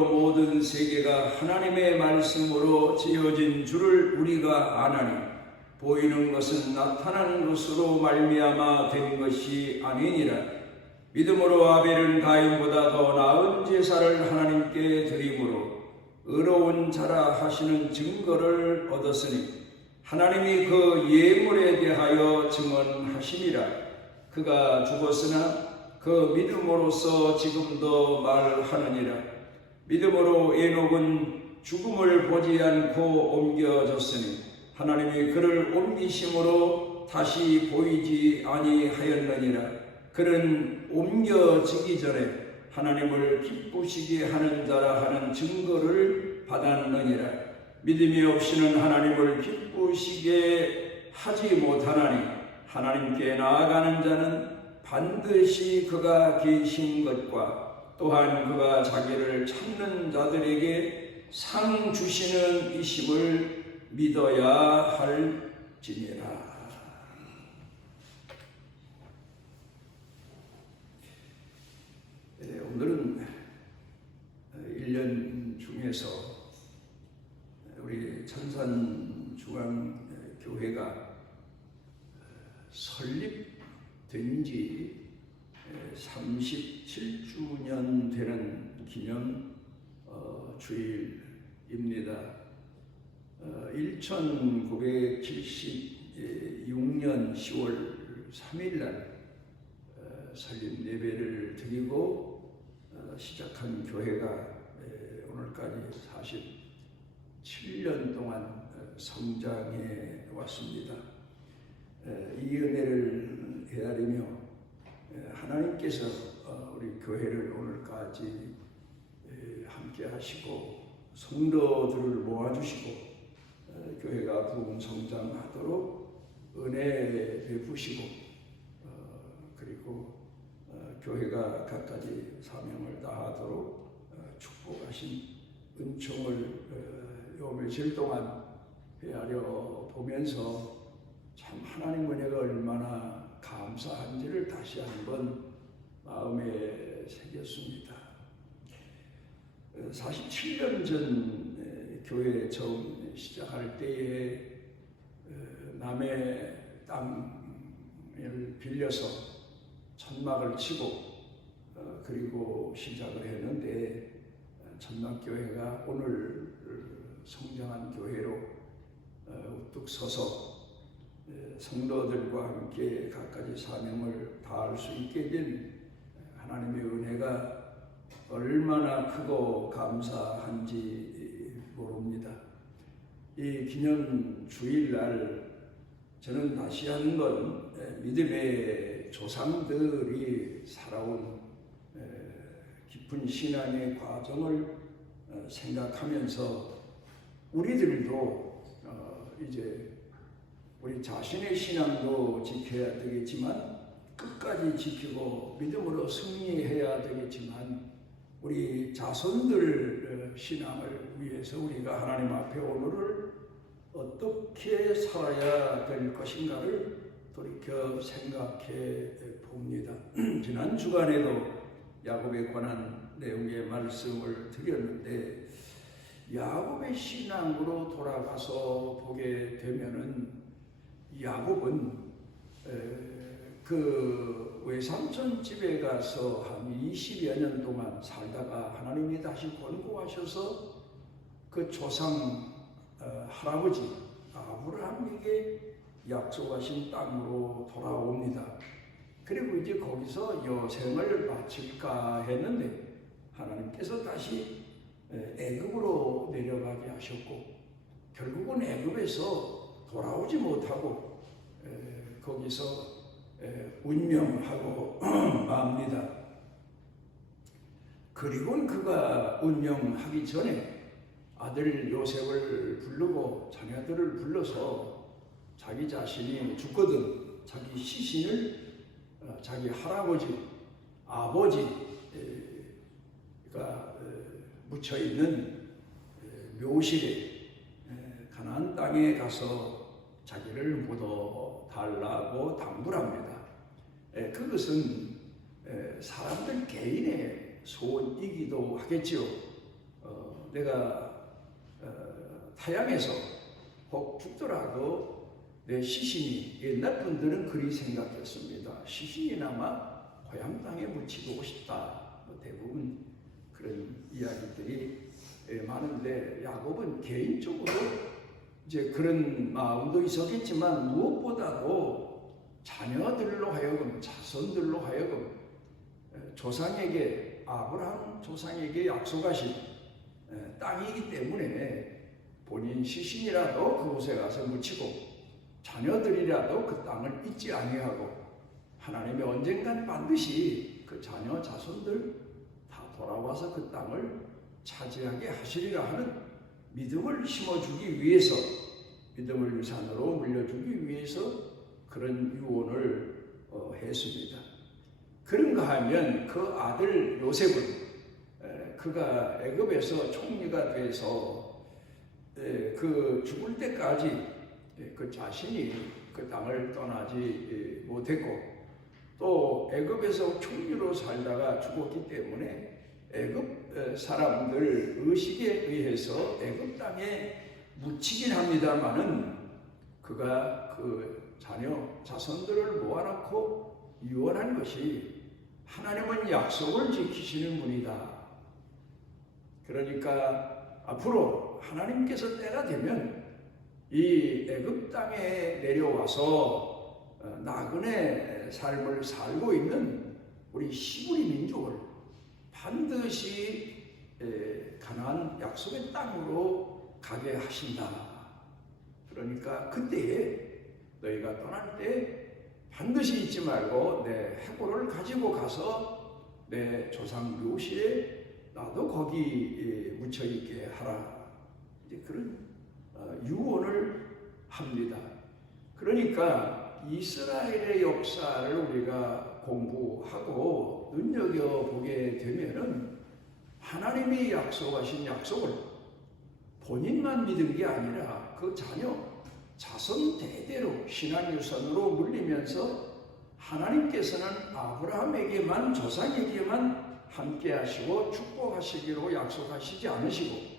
모든 세계가 하나님의 말씀으로 지어진 줄을 우리가 아나니 보이는 것은 나타나는 것으로 말미암아 된 것이 아니니라. 믿음으로 아벨은 가인보다 더 나은 제사를 하나님께 드림으로 의로운 자라 하시는 증거를 얻었으니 하나님이 그 예물에 대하여 증언하시니라. 그가 죽었으나 그 믿음으로써 지금도 말하느니라. 믿음으로 에녹은 죽음을 보지 않고 옮겨졌으니 하나님이 그를 옮기심으로 다시 보이지 아니하였느니라. 그는 옮겨지기 전에 하나님을 기쁘시게 하는 자라 하는 증거를 받았느니라. 믿음이 없이는 하나님을 기쁘시게 하지 못하나니 하나님께 나아가는 자는 반드시 그가 계신 것과 또한 그가 자기를 찾는 자들에게 상 주시는 이심을 믿어야 할지니라. 오늘은 1년 중에서 우리 천산중앙교회가 설립된 지 37주년 되는 기념 주일입니다. 1976년 10월 3일 설립 예배를 드리고 시작한 교회가 오늘까지 47년 동안 성장해 왔습니다. 이 은혜를 헤아리며 하나님께서 우리 교회를 오늘까지 함께 하시고 성도들을 모아주시고 교회가 부흥 성장하도록 은혜 베푸시고 그리고 교회가 갖가지 사명을 다하도록 축복하신 은총을 요 며칠 동안 헤아려 보면서 참 하나님 은혜가 얼마나 감사한지를 다시 한번 마음에 새겼습니다. 47년 전 교회 처음 시작할 때에 남의 땅을 빌려서 천막을 치고 그리고 시작을 했는데 천막교회가 오늘 성장한 교회로 우뚝 서서 성도들과 함께 갖가지 사명을 다할 수 있게 된 하나님의 은혜가 얼마나 크고 감사한지 모릅니다. 이 기념 주일날 저는 다시 한번 믿음의 조상들이 살아온 깊은 신앙의 과정을 생각하면서 우리들도 이제 우리 자신의 신앙도 지켜야 되겠지만 끝까지 지키고 믿음으로 승리해야 되겠지만 우리 자손들 신앙을 위해서 우리가 하나님 앞에 오늘을 어떻게 살아야 될 것인가를 돌이켜 생각해 봅니다. 지난 주간에도 야곱에 관한 내용의 말씀을 드렸는데 야곱의 신앙으로 돌아가서 보게 되면은 야곱은 그 외삼촌 집에 가서 한 20여 년 동안 살다가 하나님이 다시 권고하셔서 그 조상 할아버지 아브라함에게 약속하신 땅으로 돌아옵니다. 그리고 이제 거기서 여생을 마칠까 했는데 하나님께서 다시 애굽으로 내려가게 하셨고 결국은 애굽에서 돌아오지 못하고 거기서 운명하고 맙니다. 그리고는 그가 운명하기 전에 아들 요셉을 부르고 자녀들을 불러서 자기 자신이 죽거든 자기 시신을 자기 할아버지 아버지가 묻혀있는 묘실에 가나안 땅에 가서 자기를 묻어 달라고 당부합니다. 그것은 사람들 개인의 소원이기도 하겠죠. 내가 타양에서 혹 죽더라도 내 시신이, 옛날 분들은 그리 생각했습니다. 시신이나마 고향 땅에 묻히고 싶다. 대부분 그런 이야기들이 많은데, 야곱은 개인적으로 이제 그런 마음도 있었겠지만 무엇보다도 자녀들로 하여금, 자손들로 하여금 조상에게, 아브라함 조상에게 약속하신 땅이기 때문에 본인 시신이라도 그곳에 가서 묻히고 자녀들이라도 그 땅을 잊지 아니하고 하나님이 언젠간 반드시 그 자녀 자손들 다 돌아와서 그 땅을 차지하게 하시리라 하는 믿음을 심어주기 위해서, 믿음을 유산으로 물려주기 위해서 그런 유언을 했습니다. 그런가 하면 그 아들 요셉은 그가 애굽에서 총리가 돼서 그 죽을 때까지 그 자신이 그 땅을 떠나지 못했고, 또 애굽에서 총리로 살다가 죽었기 때문에 애굽 사람들 의식에 의해서 애굽 땅에 묻히긴 합니다마는 그가 그 자녀 자손들을 모아놓고 유언한 것이 하나님은 약속을 지키시는 분이다. 그러니까 앞으로 하나님께서 때가 되면 이 애굽 땅에 내려와서 나그네 삶을 살고 있는 우리 히브리 민족을 반드시 가나안 약속의 땅으로 가게 하신다. 그러니까 그때에 너희가 떠날 때 반드시 잊지 말고 내 해골을 가지고 가서 내 조상 묘실에 나도 거기 묻혀 있게 하라. 이제 그런 유언을 합니다. 그러니까 이스라엘의 역사를 우리가 공부하고 눈여겨보게 되면은 하나님이 약속하신 약속을 본인만 믿은 게 아니라 그 자녀, 자손 대대로 신앙유산으로 물리면서 하나님께서는 아브라함에게만, 조상에게만 함께 하시고 축복하시기로 약속하시지 않으시고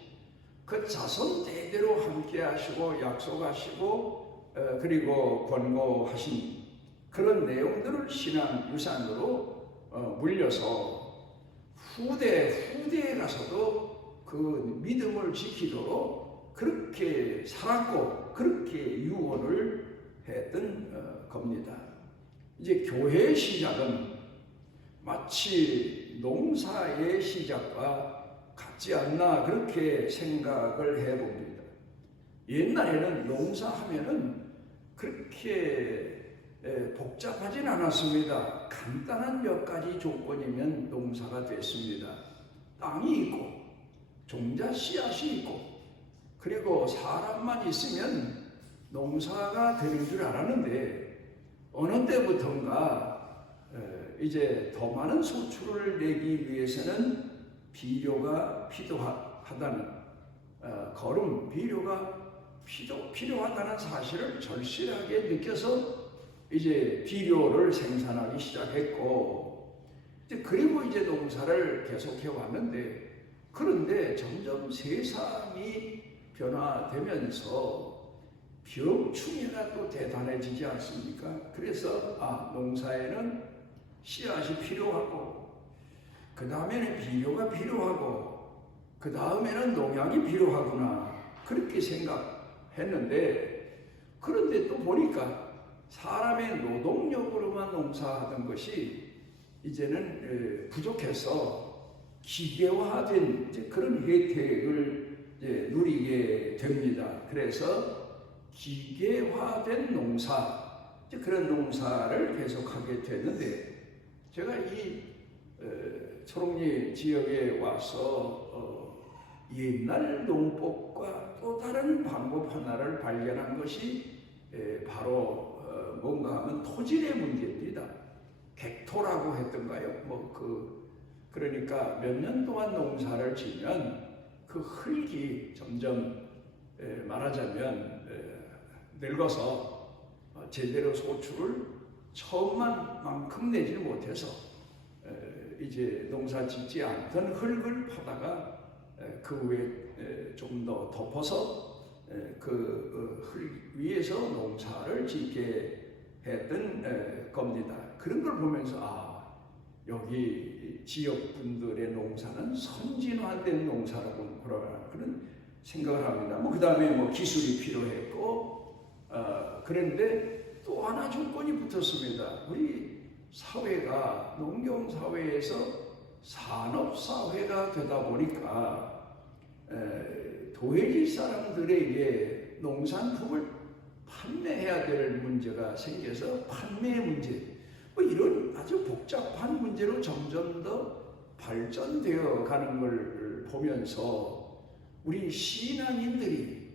그 자손 대대로 함께 하시고 약속하시고 그리고 권고하신 그런 내용들을 신앙 유산으로 물려서 후대에 가서도 그 믿음을 지키도록 그렇게 살았고 그렇게 유언을 했던 겁니다. 이제 교회의 시작은 마치 농사의 시작과 같지 않나 그렇게 생각을 해봅니다. 옛날에는 농사하면은 그렇게 복잡하진 않았습니다. 간단한 몇 가지 조건이면 농사가 됐습니다. 땅이 있고 종자 씨앗이 있고 그리고 사람만 있으면 농사가 되는 줄 알았는데 어느 때부턴가 이제 더 많은 소출을 내기 위해서는 비료가 필요하다는 거름 비료가 필요하다는 사실을 절실하게 느껴서 이제 비료를 생산하기 시작했고 그리고 이제 농사를 계속해 왔는데 그런데 점점 세상이 변화되면서 병충해가 또 대단해지지 않습니까? 그래서 농사에는 씨앗이 필요하고 그 다음에는 비료가 필요하고 그 다음에는 농약이 필요하구나 그렇게 생각했는데 그런데 또 보니까 사람의 노동력으로만 농사하던 것이 이제는 부족해서 기계화된 그런 혜택을 누리게 됩니다. 그래서 기계화된 농사, 그런 농사를 계속하게 됐는데 제가 이 초록리 지역에 와서 옛날 농법과 또 다른 방법 하나를 발견한 것이 바로 뭔가 하면 토질의 문제입니다. 객토라고 했던가요? 그러니까 몇 년 동안 농사를 지면 그 흙이 점점 말하자면 늙어서 제대로 소출을 처음만큼 내지 못해서 이제 농사 짓지 않던 흙을 파다가 그 위에 좀 더 덮어서 흙 위에서 농사를 짓게 했던 겁니다. 그런 걸 보면서 여기 지역 분들의 농사는 선진화된 농사라고 그런 생각을 합니다. 그 다음에 기술이 필요했고, 그런데 또 하나 조건이 붙었습니다. 우리 사회가 농경 사회에서 산업 사회가 되다 보니까 도해지 사람들에게 농산품을 판매해야 될 문제가 생겨서 판매 문제, 이런 아주 복잡한 문제로 점점 더 발전되어 가는 걸 보면서 우리 신앙인들이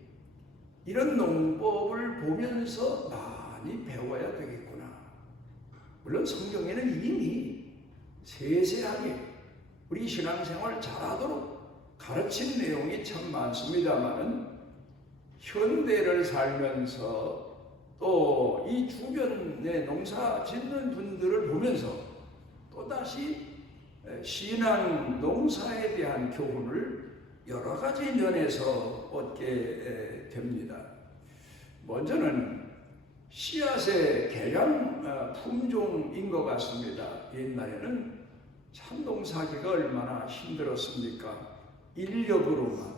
이런 농법을 보면서 많이 배워야 되겠구나. 물론 성경에는 이미 세세하게 우리 신앙생활 잘하도록 가르친 내용이 참 많습니다만, 현대를 살면서 또 이 주변에 농사 짓는 분들을 보면서 또다시 신앙 농사에 대한 교훈을 여러 가지 면에서 얻게 됩니다. 먼저는 씨앗의 개량 품종인 것 같습니다. 옛날에는 참농사기가 얼마나 힘들었습니까? 인력으로만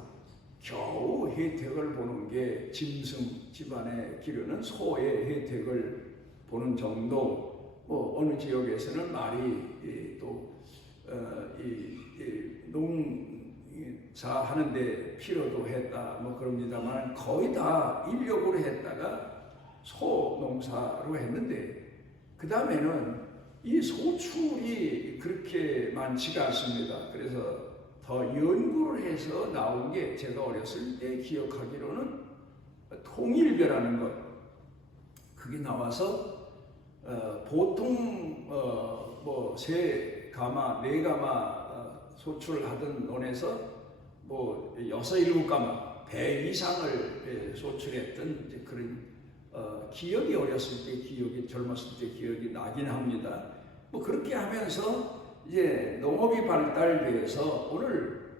겨우 혜택을 보는 게 짐승 집안에 기르는 소의 혜택을 보는 정도. 어느 지역에서는 말이 또 농사 하는데 필요도 했다 그럽니다만, 거의 다 인력으로 했다가 소 농사로 했는데, 그 다음에는 이 소출이 그렇게 많지가 않습니다. 그래서 더 연구를 해서 나온 게, 제가 어렸을 때 기억하기로는 통일벼라는 것, 그게 나와서 보통 세 가마, 네 가마 소출하던 논에서 6, 7가마 배 이상을 소출했던 이제 그런 기억이, 어렸을 때 기억이, 젊었을 때 기억이 나긴 합니다. 그렇게 하면서 이제 농업이 발달돼서 오늘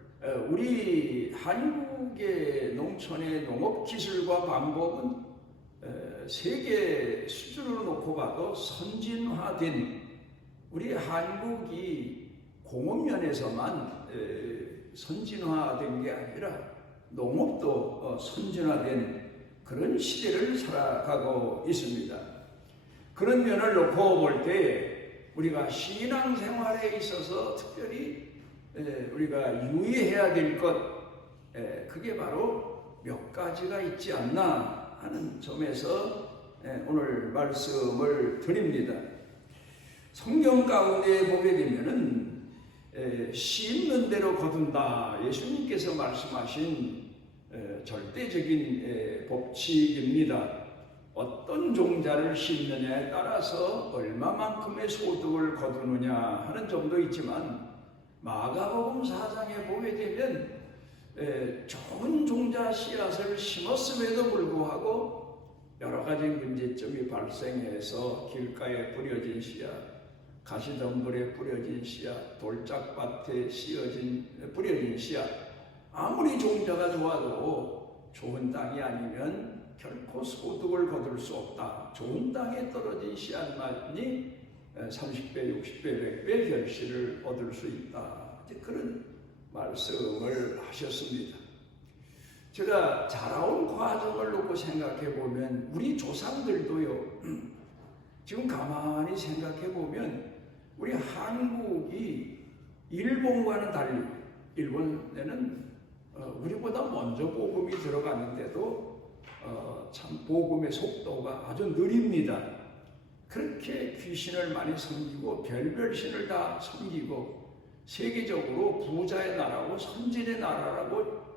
우리 한국의 농촌의 농업 기술과 방법은 세계 수준으로 놓고 봐도 선진화된, 우리 한국이 공업면에서만 선진화된 게 아니라 농업도 선진화된 그런 시대를 살아가고 있습니다. 그런 면을 놓고 볼 때 우리가 신앙생활에 있어서 특별히 우리가 유의해야 될 것, 그게 바로 몇 가지가 있지 않나 하는 점에서 오늘 말씀을 드립니다. 성경 가운데 보게 되면은 심는 대로 거둔다, 예수님께서 말씀하신 절대적인 법칙입니다. 어떤 종자를 심느냐에 따라서 얼마만큼의 소득을 거두느냐 하는 점도 있지만, 마가복음 4장에 보게 되면 좋은 종자 씨앗을 심었음에도 불구하고 여러 가지 문제점이 발생해서 길가에 뿌려진 씨앗, 가시덤불에 뿌려진 씨앗, 돌짝밭에 뿌려진 씨앗, 아무리 종자가 좋아도 좋은 땅이 아니면 결코 소득을 거둘 수 없다. 좋은 땅에 떨어진 씨앗만이 30배, 60배, 100배 결실을 얻을 수 있다. 그런 말씀을 하셨습니다. 제가 자라온 과정을 놓고 생각해 보면 우리 조상들도요, 지금 가만히 생각해 보면 우리 한국이 일본과는 달리, 일본에는 우리보다 먼저 복음이 들어갔는데도 참 복음의 속도가 아주 느립니다. 그렇게 귀신을 많이 섬기고 별별 신을 다 섬기고 세계적으로 부자의 나라고 선진의 나라라고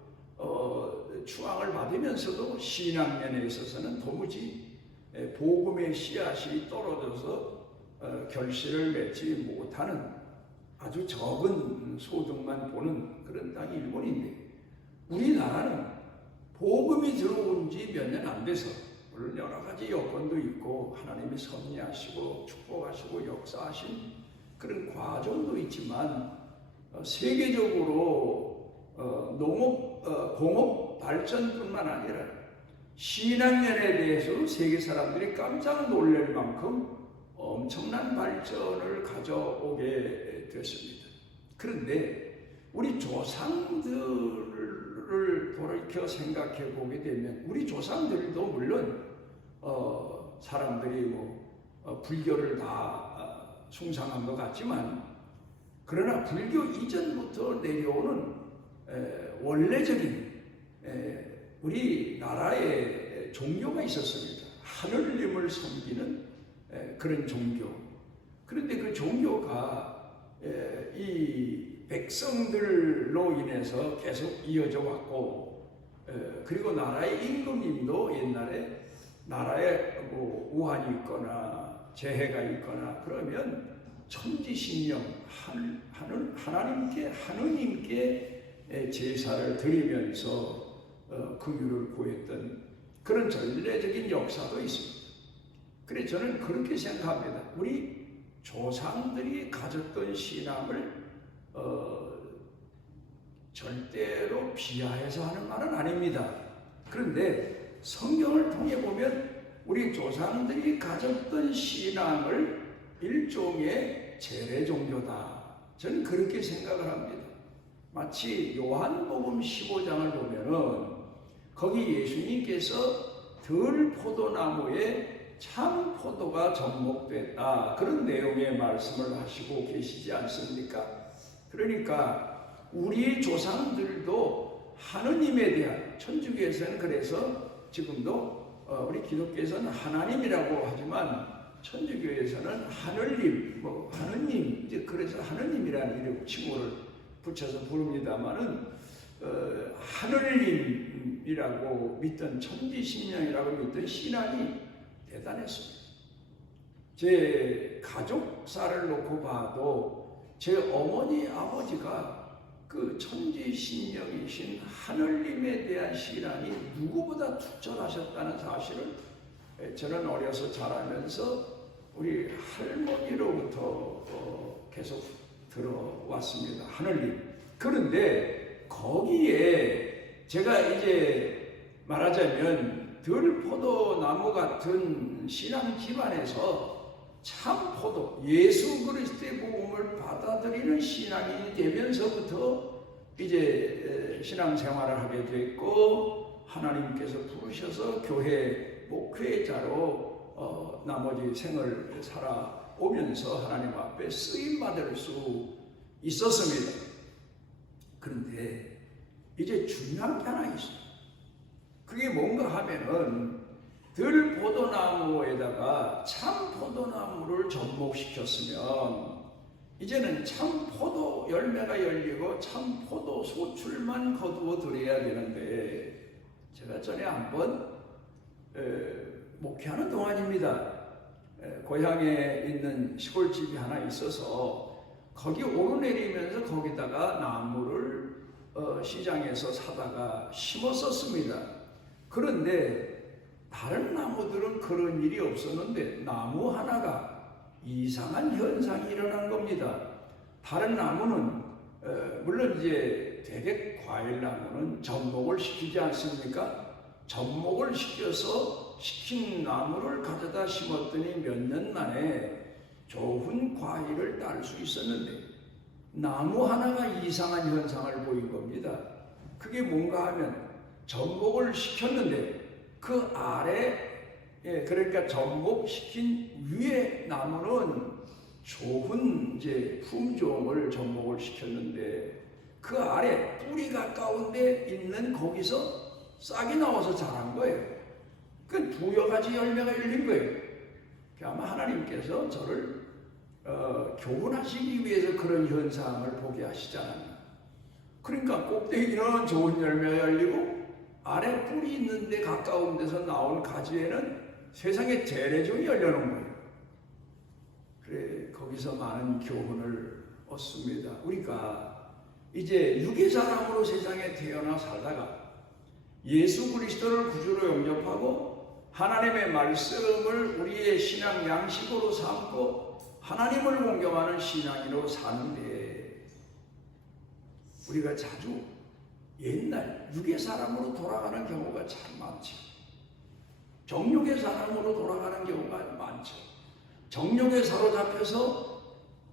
추앙을 받으면서도 신앙면에 있어서는 도무지 복음의 씨앗이 떨어져서 결실을 맺지 못하는 아주 적은 소득만 보는 그런 땅이 일본인데, 우리나라는 복음이 들어온 지 몇 년 안 돼서, 물론 여러 가지 여건도 있고 하나님이 섭리하시고 축복하시고 역사하신 그런 과정도 있지만, 세계적으로 공업 발전뿐만 아니라 신앙면에 대해서 세계 사람들이 깜짝 놀랄 만큼 엄청난 발전을 가져오게 됐습니다. 그런데 우리 조상들을 돌이켜 생각해 보게 되면 우리 조상들도 물론 사람들이 불교를 다 숭상한 것 같지만 그러나 불교 이전부터 내려오는 원래적인 우리 나라의 종교가 있었습니다. 하늘님을 섬기는 그런 종교. 그런데 그 종교가 이 백성들로 인해서 계속 이어져 왔고, 그리고 나라의 임금님도 옛날에 나라에 우환이 있거나 재해가 있거나 그러면 천지신령 하느님께 제사를 드리면서 긍휼을 구했던 그런 전례적인 역사도 있습니다. 그래서 저는 그렇게 생각합니다. 우리 조상들이 가졌던 신앙을 절대로 비하해서 하는 말은 아닙니다. 그런데 성경을 통해 보면 우리 조상들이 가졌던 신앙을 일종의 재래 종교다. 저는 그렇게 생각을 합니다. 마치 요한복음 15장을 보면은 거기 예수님께서 들포도나무에 참 포도가 접목됐다. 그런 내용의 말씀을 하시고 계시지 않습니까? 그러니까 우리 조상들도 하느님에 대한, 천주교에서는 그래서 지금도 우리 기독교에서는 하나님이라고 하지만 천주교에서는 하늘님, 하느님, 이제 그래서 하느님이라는 이름 칭호를 붙여서 부릅니다만은 하늘님이라고 믿던, 천지신령이라고 믿던 신앙이 대단했습니다. 제 가족사를 놓고 봐도 제 어머니 아버지가 그 천지신령이신 하늘님에 대한 신앙이 누구보다 투철하셨다는 사실을 저는 어려서 자라면서 우리 할머니로부터 계속 들어왔습니다. 하늘님. 그런데 거기에 제가 이제 말하자면 들포도나무 같은 신앙 집안에서 참포도, 예수 그리스도의 복음을 받아들이는 신앙이 되면서부터 이제 신앙생활을 하게 됐고, 하나님께서 부르셔서 교회 목회자로 나머지 생을 살아오면서 하나님 앞에 쓰임받을 수 있었습니다. 그런데 이제 중요한 게 하나 있어요. 그게 뭔가 하면은 들포도나무에다가 참포도나무를 접목시켰으면 이제는 참포도 열매가 열리고 참포도 소출만 거두어 드려야 되는데, 제가 전에 한번 목회하는 동안입니다. 고향에 있는 시골집이 하나 있어서 거기 오르내리면서 거기다가 나무를 시장에서 사다가 심었었습니다. 그런데 다른 나무들은 그런 일이 없었는데 나무 하나가 이상한 현상이 일어난 겁니다. 다른 나무는 물론 이제 대개 과일나무는 접목을 시키지 않습니까? 접목을 시킨 나무를 가져다 심었더니 몇 년 만에 좋은 과일을 딸 수 있었는데 나무 하나가 이상한 현상을 보인 겁니다. 그게 뭔가 하면 접목을 시켰는데 그 아래, 그러니까 접목시킨 위에 나무는 좋은 이제 품종을 접목을 시켰는데 그 아래 뿌리 가까운데 있는 거기서 싹이 나와서 자란 거예요. 그 두여 가지 열매가 열린 거예요. 아마 하나님께서 저를 교훈하시기 위해서 그런 현상을 보게 하시잖아요. 그러니까 꼭대기는 좋은 열매가 열리고 아래 뿌리 있는데 가까운 데서 나온 가지에는 세상에 재래종이 열려놓은 거예요. 그래, 거기서 많은 교훈을 얻습니다. 우리가 이제 육의 사람으로 세상에 태어나 살다가 예수 그리스도를 구주로 영접하고 하나님의 말씀을 우리의 신앙 양식으로 삼고 하나님을 공경하는 신앙인으로 사는데 우리가 자주 옛날 육의 사람으로 돌아가는 경우가 참 많죠. 정욕의 사람으로 돌아가는 경우가 많죠. 정욕에 사로잡혀서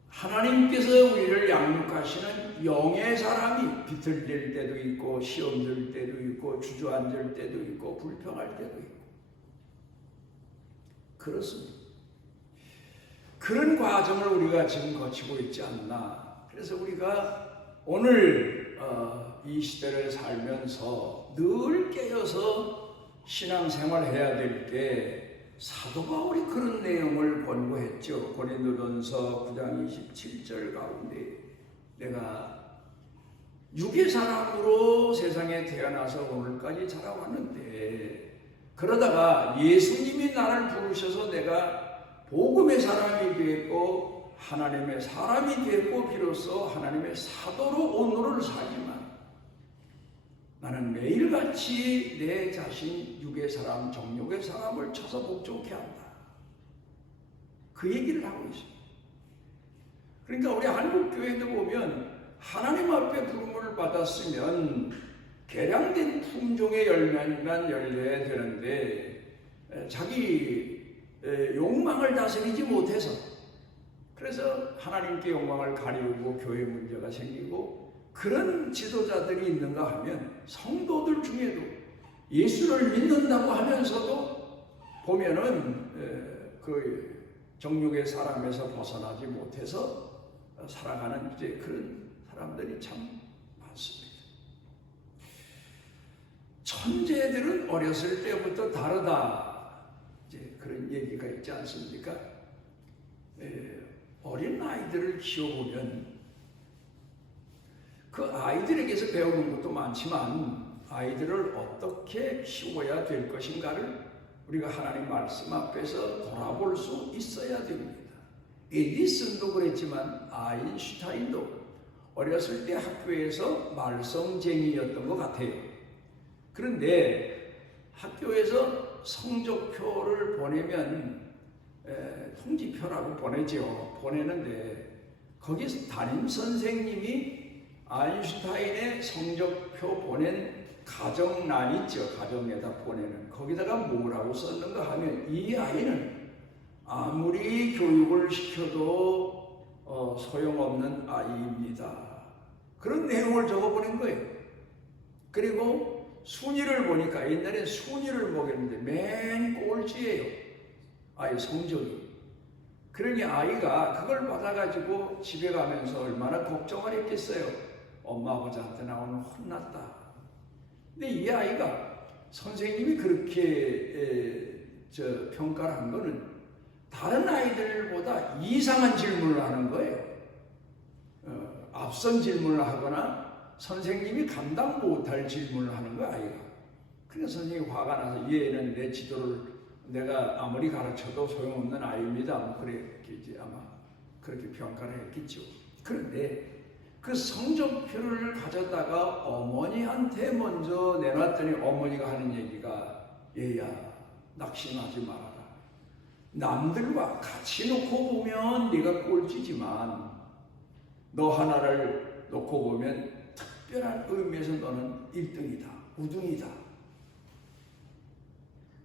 하나님께서 우리를 양육하시는 영의 사람이 비틀릴 때도 있고 시험 들 때도 있고 주저앉을 때도 있고 불평할 때도 있고 그렇습니다. 그런 과정을 우리가 지금 거치고 있지 않나. 그래서 우리가 오늘 이 시대를 살면서 늘 깨어서 신앙생활해야 될 게 사도 바울이 그런 내용을 권고했죠. 고린도전서 9장 27절 가운데 내가 육의 사람으로 세상에 태어나서 오늘까지 자라왔는데 그러다가 예수님이 나를 부르셔서 내가 복음의 사람이 되었고 하나님의 사람이 되었고 비로소 하나님의 사도로 오늘을 살지만 나는 매일같이 내 자신 육의 사람, 정욕의 사람을 쳐서 복종케 한다. 그 얘기를 하고 있습니다. 그러니까 우리 한국교회도 보면 하나님 앞에 부름을 받았으면 개량된 품종의 열매만 열려야 되는데 자기 욕망을 다스리지 못해서 그래서 하나님께 욕망을 가리우고 교회 문제가 생기고 그런 지도자들이 있는가 하면 성도들 중에도 예수를 믿는다고 하면서도 보면은 그 정욕의 사람에서 벗어나지 못해서 살아가는 이제 그런 사람들이 참 많습니다. 천재들은 어렸을 때부터 다르다. 이제 그런 얘기가 있지 않습니까? 어린 아이들을 키워보면 그 아이들에게서 배우는 것도 많지만 아이들을 어떻게 키워야 될 것인가를 우리가 하나님 말씀 앞에서 돌아볼 수 있어야 됩니다. 에디슨도 그랬지만 아인슈타인도 어렸을 때 학교에서 말썽쟁이였던 것 같아요. 그런데 학교에서 성적표를 보내면 통지표라고 보내죠. 보내는데 거기서 담임 선생님이 아인슈타인의 성적표 보낸 가정란 있죠. 가정에다 보내는 거기다가 뭐라고 썼는가 하면 이 아이는 아무리 교육을 시켜도 소용없는 아이입니다. 그런 내용을 적어보낸 거예요. 그리고 순위를 보니까 옛날에 순위를 먹였는데 맨 꼴찌예요. 아이 성적이. 그러니 아이가 그걸 받아가지고 집에 가면서 얼마나 걱정을 했겠어요. 엄마 아버지한테 나 오늘 혼났다. 근데 이 아이가 선생님이 그렇게 평가를 한 거는 다른 아이들보다 이상한 질문을 하는 거예요. 앞선 질문을 하거나 선생님이 감당 못할 질문을 하는 거야 아이가. 그래서 선생님이 화가 나서 얘는 내 지도를 내가 아무리 가르쳐도 소용없는 아이입니다. 뭐 그랬겠지 아마 그렇게 평가를 했겠죠. 그런데 그 성적표를 가져다가 어머니한테 먼저 내놨더니 어머니가 하는 얘기가 얘야 낙심하지 말아라. 남들과 같이 놓고 보면 네가 꼴찌지만 너 하나를 놓고 보면 특별한 의미에서 너는 1등이다. 우등이다.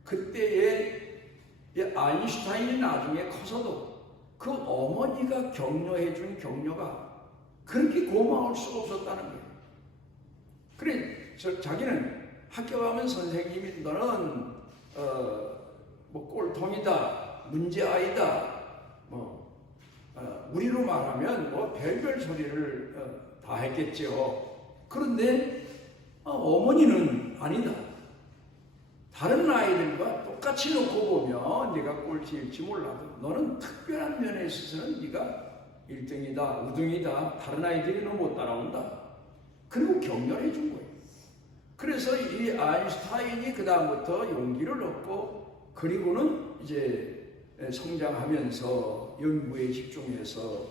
그때의 아인슈타인이 나중에 커서도 그 어머니가 격려해 준 격려가 그렇게 고마울 수 없었다는 거예요. 그래, 자기는 학교 가면 선생님이 너는 뭐 꼴통이다, 문제아이다, 우리로 말하면 뭐 별별 소리를 다 했겠죠. 그런데 어머니는 아니다. 다른 아이들과 똑같이 놓고 보면 네가 꼴찌일지 몰라도 너는 특별한 면에 있어서는 네가 1등이다, 우등이다, 다른 아이들이 너 못 따라온다. 그리고 격려해 준 거예요. 그래서 이 아인슈타인이 그 다음부터 용기를 얻고 그리고는 이제 성장하면서 연구에 집중해서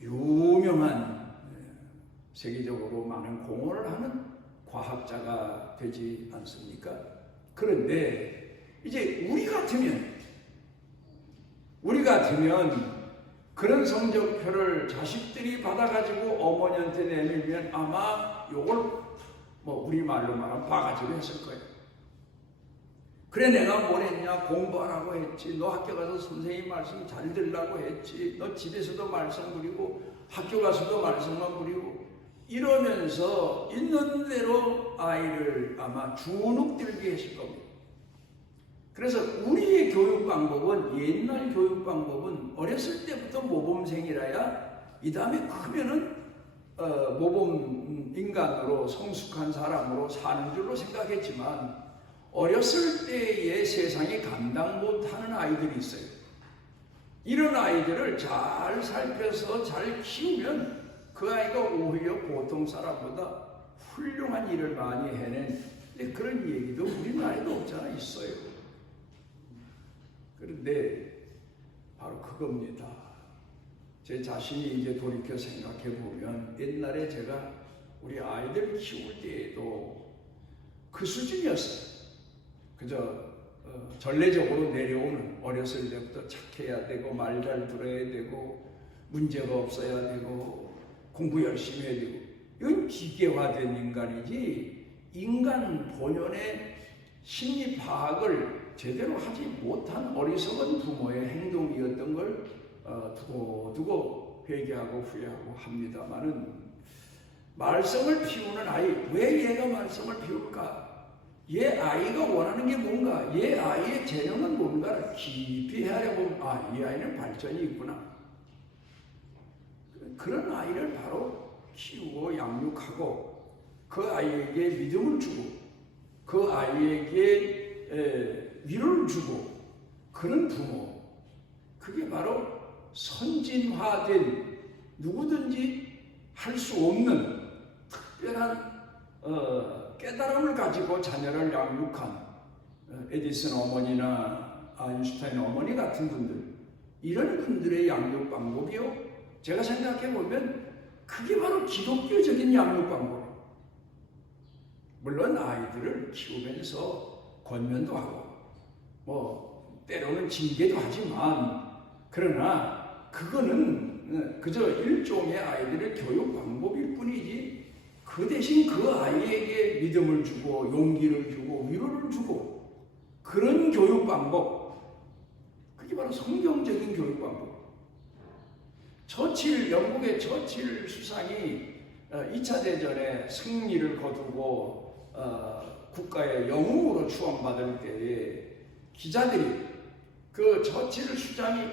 유명한 세계적으로 많은 공헌을 하는 과학자가 되지 않습니까? 그런데 이제 우리 같으면 그런 성적표를 자식들이 받아가지고 어머니한테 내밀면 아마 요걸 뭐 우리말로 말하면 바가지로 했을 거예요. 그래 내가 뭘 했냐? 공부하라고 했지. 너 학교 가서 선생님 말씀 잘 들으라고 했지. 너 집에서도 말씀 부리고 학교 가서도 말씀만 부리고 이러면서 있는 대로 아이를 아마 주눅들게 했을 겁니다. 그래서 우리의 교육 방법은 옛날 교육 방법은 어렸을 때부터 모범생이라야 이 다음에 크면은 모범 인간으로 성숙한 사람으로 사는 줄로 생각했지만 어렸을 때의 세상에 감당 못하는 아이들이 있어요. 이런 아이들을 잘 살펴서 잘 키우면 그 아이가 오히려 보통 사람보다 훌륭한 일을 많이 해낸 그런 얘기도 우리나라에도 없잖아 있어요. 그런데 바로 그겁니다. 제 자신이 이제 돌이켜 생각해 보면 옛날에 제가 우리 아이들 키울 때에도 그 수준이었어요. 그저 전례적으로 내려오는 어렸을 때부터 착해야 되고 말 잘 들어야 되고 문제가 없어야 되고 공부 열심히 해야 되고 이건 기계화된 인간이지 인간 본연의 심리 파악을 제대로 하지 못한 어리석은 부모의 행동이었던 걸 두고 회개하고 후회하고 합니다마는 말썽을 피우는 아이, 왜 얘가 말썽을 피울까? 얘 아이가 원하는 게 뭔가? 얘 아이의 재능은 뭔가를 깊이 헤아려보면 이 아이는 발전이 있구나. 그런 아이를 바로 키우고 양육하고 그 아이에게 믿음을 주고 그 아이에게 위로를 주고 그런 부모, 그게 바로 선진화된 누구든지 할 수 없는 특별한 깨달음을 가지고 자녀를 양육한 에디슨 어머니나 아인슈타인 어머니 같은 분들, 이런 분들의 양육 방법이요, 제가 생각해 보면 그게 바로 기독교적인 양육 방법이에요. 물론 아이들을 키우면서 권면도 하고 뭐 때로는 징계도 하지만, 그러나 그거는 그저 일종의 아이들의 교육 방법일 뿐이지 그 대신 그 아이에게 믿음을 주고 용기를 주고 위로를 주고 그런 교육 방법, 그게 바로 성경적인 교육 방법. 영국의 처칠 수상이 2차 대전에 승리를 거두고 국가의 영웅으로 추앙받을 때에 기자들이 그 처칠 수상이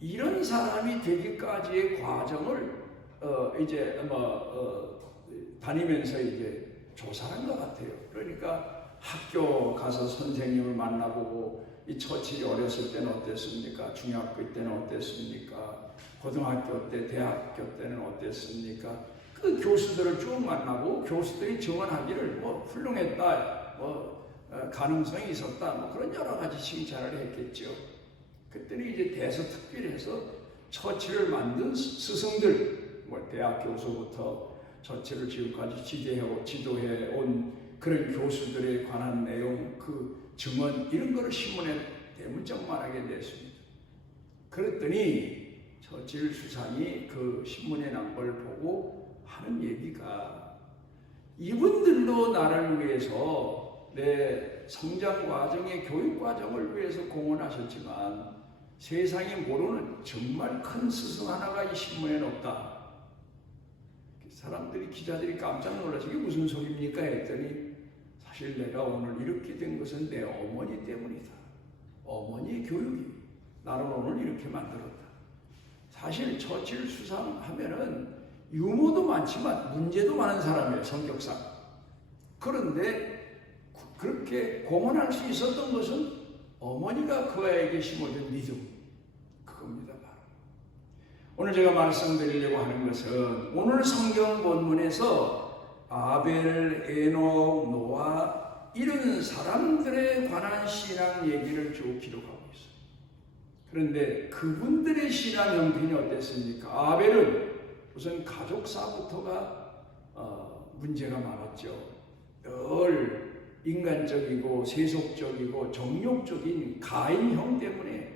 이런 사람이 되기까지의 과정을 다니면서 이제 조사한 것 같아요. 그러니까 학교 가서 선생님을 만나보고 이 처칠이 어렸을 때는 어땠습니까? 중학교 때는 어땠습니까? 고등학교 때, 대학교 때는 어땠습니까? 그 교수들을 쭉 만나고 교수들이 증언하기를 뭐 훌륭했다, 가능성이 있었다, 뭐 그런 여러 가지 칭찬을 했겠죠. 그때는 이제 대서특필해서 처칠을 만든 스승들, 뭐 대학 교수부터 처칠을 지금까지 지도해 온 그런 교수들에 관한 내용, 그 증언, 이런 거를 신문에 대문짝만하게 냈습니다. 그랬더니 처칠 수상이 그 신문에 난 걸 보고 하는 얘기가, 이분들도 나를 위해서 내 성장 과정의 교육 과정을 위해서 공헌하셨지만 세상이 모르는 정말 큰 스승 하나가 이 신문에는 없다. 사람들이, 기자들이 깜짝 놀라서 이게 무슨 소리입니까 했더니, 사실 내가 오늘 이렇게 된 것은 내 어머니 때문이다. 어머니의 교육이 나를 오늘 이렇게 만들었다. 사실 처칠 수상 하면은 유머도 많지만 문제도 많은 사람이에요, 성격상. 그런데 그렇게 공헌할 수 있었던 것은 어머니가 그 아이에게 심어준 믿음, 그겁니다. 바로 오늘 제가 말씀드리려고 하는 것은, 오늘 성경 본문에서 아벨, 에녹, 노아 이런 사람들에 관한 신앙 얘기를 쭉 기록하고 있어요. 그런데 그분들의 신앙 형편이 어땠습니까? 아벨은 우선 가족사부터가 문제가 많았죠. 늘 인간적이고 세속적이고 정욕적인 가인형 때문에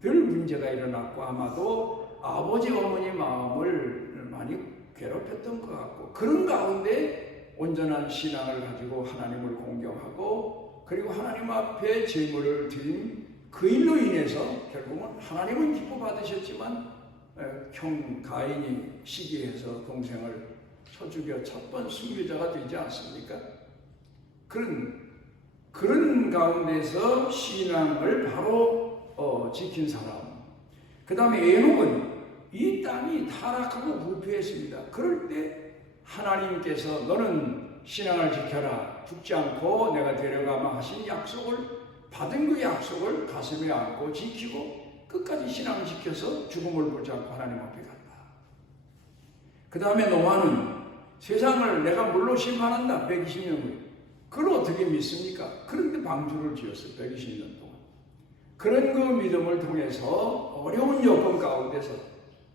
늘 문제가 일어났고, 아마도 아버지 어머니 마음을 많이 괴롭혔던 것 같고, 그런 가운데 온전한 신앙을 가지고 하나님을 공경하고 그리고 하나님 앞에 제물을 드린 그 일로 인해서 결국은 하나님은 기뻐 받으셨지만 형 가인이 시기해서 동생을 쳐 죽여 첫 번 순교자가 되지 않습니까? 그런 가운데서 신앙을 바로 지킨 사람. 그 다음에 에녹은 이 땅이 타락하고 부패했습니다. 그럴 때 하나님께서 너는 신앙을 지켜라, 죽지 않고 내가 데려가마 하신 약속을, 받은 그 약속을 가슴에 안고 지키고 끝까지 신앙을 지켜서 죽음을 붙잡고 하나님 앞에 간다. 그 다음에 노아는 세상을 내가 물로 심판한다 120년 후에. 그걸 어떻게 믿습니까? 그런데 방주를 지었어요. 120년 동안. 그런 그 믿음을 통해서 어려운 여건 가운데서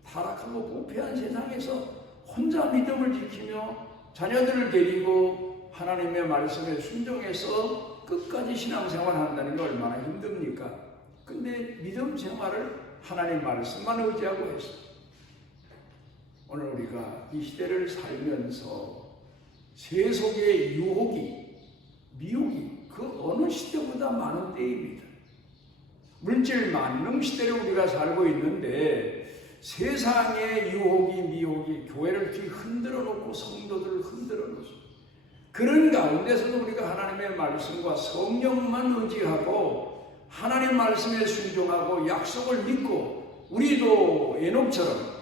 타락하고 부패한 세상에서 혼자 믿음을 지키며 자녀들을 데리고 하나님의 말씀에 순종해서 끝까지 신앙생활을 한다는 게 얼마나 힘듭니까? 근데 믿음 생활을 하나님 말씀만 의지하고 했어요. 오늘 우리가 이 시대를 살면서 세속의 유혹이, 미혹이 그 어느 시대보다 많은 때입니다. 물질 만능 시대를 우리가 살고 있는데 세상의 유혹이, 미혹이 교회를 뒤 흔들어 놓고 성도들을 흔들어 놓습니다. 그런 가운데서도 우리가 하나님의 말씀과 성령만 의지하고 하나님 말씀에 순종하고 약속을 믿고 우리도 에녹처럼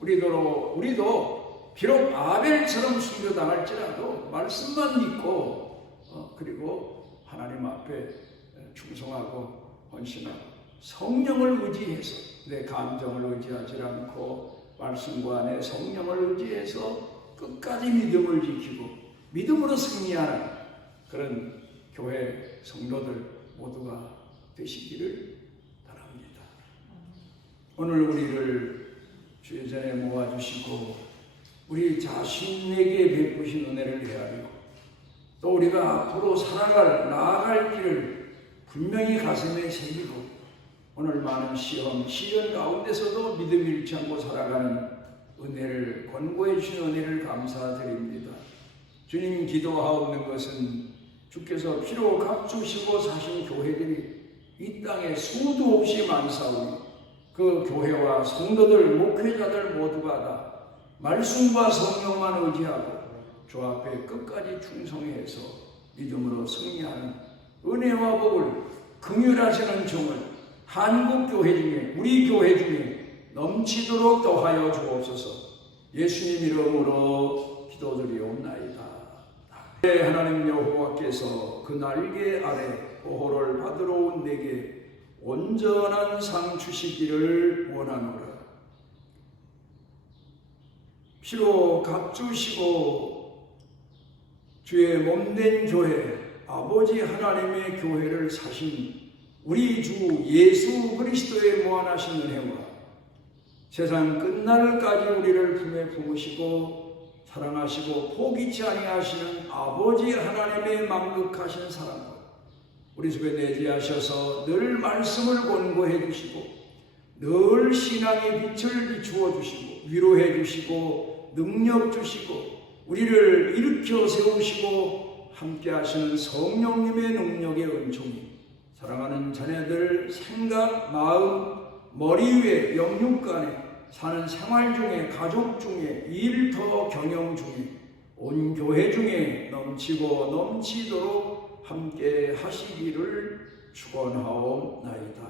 우리도 비록 아벨처럼 순교당할지라도 말씀만 믿고 그리고 하나님 앞에 충성하고 헌신하고 성령을 의지해서 내 감정을 의지하지 않고 말씀과 내 성령을 의지해서 끝까지 믿음을 지키고 믿음으로 승리하는 그런 교회 성도들 모두가 되시기를 바랍니다. 오늘 우리를 주의 전에 모아주시고 우리 자신에게 베푸신 은혜를 헤아리고 또 우리가 앞으로 나아갈 길을 분명히 가슴에 새기고 오늘 많은 시련 가운데서도 믿음 잃지 않고 살아가는 은혜를 권고해 주신 은혜를 감사드립니다. 주님 기도하옵는 것은 주께서 피로 값주시고 사신 교회들이 이 땅에 수도 없이 많사오니 그 교회와 성도들, 목회자들 모두가 다 말씀과 성령만 의지하고 주 앞에 끝까지 충성해서 믿음으로 승리하는 은혜와 복을 긍휼하시는 종을 한국 교회 중에 우리 교회 중에 넘치도록 더하여 주옵소서. 예수님 이름으로 기도드리옵나이다. 하나님 여호와께서 그 날개 아래 보호를 받으러 온 내게 온전한 상 주시기를 원하노라. 피로 값주시고 주의 몸된 교회 아버지 하나님의 교회를 사신 우리 주 예수 그리스도의 무한하신 은혜와 세상 끝날까지 우리를 품에 품으시고 사랑하시고 포기치 아니하시는 아버지 하나님의 만극하신 사랑과 우리 속에 내재하셔서 늘 말씀을 권고해 주시고 늘 신앙의 빛을 비추어 주시고 위로해 주시고 능력 주시고 우리를 일으켜 세우시고 함께 하시는 성령님의 능력의 은총이 사랑하는 자녀들 생각, 마음, 머리 위에 영육간에 사는 생활 중에 가족 중에 일터 경영 중에 온 교회 중에 넘치고 넘치도록 함께 하시기를 축원하옵나이다.